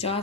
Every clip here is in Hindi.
4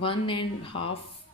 1.5